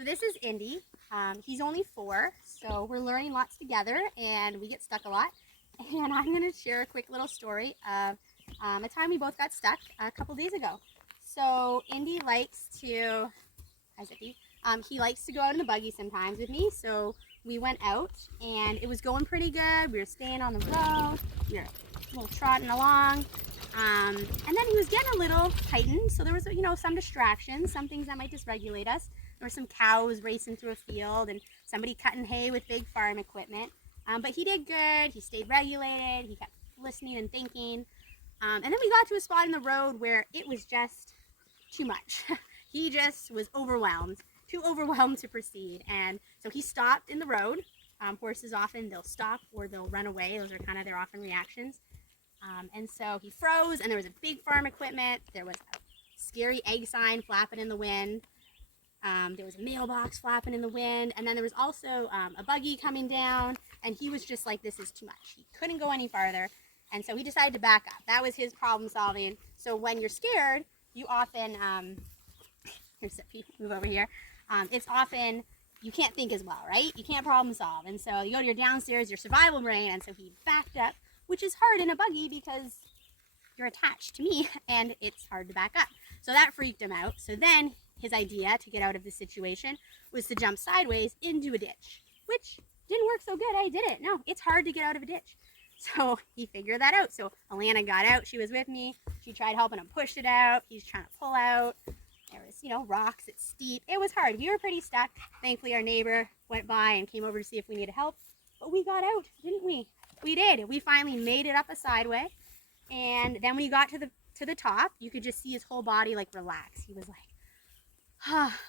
So this is Indy. He's only 4, so we're learning lots together and we get stuck a lot. And I'm going to share a quick little story of a time we both got stuck a couple days ago. So Indy likes to, hi Zippy, he likes to go out in the buggy sometimes with me. So we went out and it was going pretty good. We were staying on the road, we were a little trotting along. And then he was getting a little heightened. So there was, some distractions, some things that might dysregulate us. There were some cows racing through a field and somebody cutting hay with big farm equipment. But he did good. He stayed regulated. He kept listening and thinking. And then we got to a spot in the road where it was just too much. He just was overwhelmed, too overwhelmed to proceed. And so he stopped in the road. Horses often, they'll stop or they'll run away. Those are kind of their often reactions. And so he froze and there was a big farm equipment. There was a scary egg sign flapping in the wind. There was a mailbox flapping in the wind, and then there was also a buggy coming down, and he was just like, this is too much. He couldn't go any farther, and so he decided to back up. That was his problem solving. So when you're scared, you often, here's Zippy, move over here. It's often, you can't think as well, right? You can't problem solve, and so you go to your downstairs, your survival brain, and so he backed up, which is hard in a buggy because you're attached to me, and it's hard to back up. So that freaked him out. So then his idea to get out of the situation was to jump sideways into a ditch, which didn't work so good. I did it. No, it's hard to get out of a ditch. So he figured that out. So Alana got out. She was with me. She tried helping him push it out. He's trying to pull out. There was, rocks. It's steep. It was hard. We were pretty stuck. Thankfully, our neighbor went by and came over to see if we needed help. But we got out, didn't we? We did. We finally made it up a sideway. And then when he got to the top, you could just see his whole body like relax. He was like,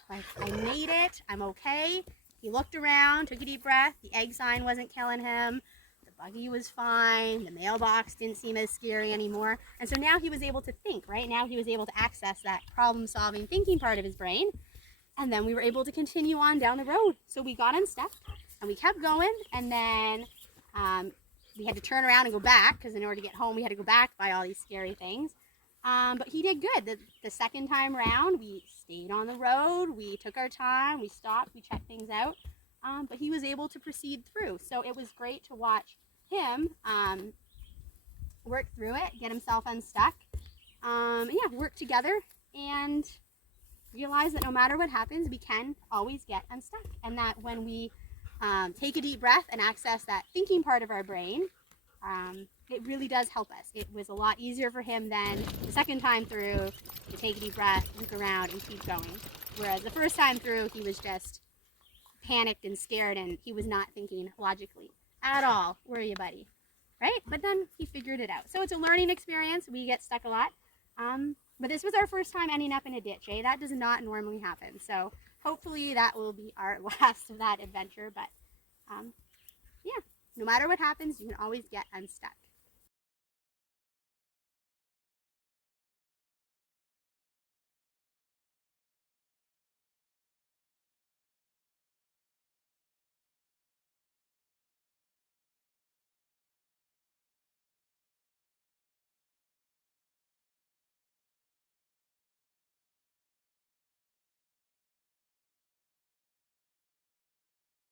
like, I made it, I'm okay. He looked around, took a deep breath. The egg sign wasn't killing him. The buggy was fine. The mailbox didn't seem as scary anymore. And so now he was able to think, right? Now he was able to access that problem-solving thinking part of his brain. And then we were able to continue on down the road. So we got unstuck and we kept going. And then we had to turn around and go back because in order to get home, we had to go back by all these scary things. But he did good. The second time around, we stayed on the road, we took our time, we stopped, we checked things out, but he was able to proceed through. So it was great to watch him work through it, get himself unstuck, work together and realize that no matter what happens, we can always get unstuck. And that when we take a deep breath and access that thinking part of our brain, it really does help us. It was a lot easier for him than the second time through to take a deep breath, look around, and keep going. Whereas the first time through, he was just panicked and scared, and he was not thinking logically at all. Were you, buddy? Right? But then he figured it out. So it's a learning experience. We get stuck a lot. But this was our first time ending up in a ditch, eh? That does not normally happen. So hopefully that will be our last of that adventure. But no matter what happens, you can always get unstuck.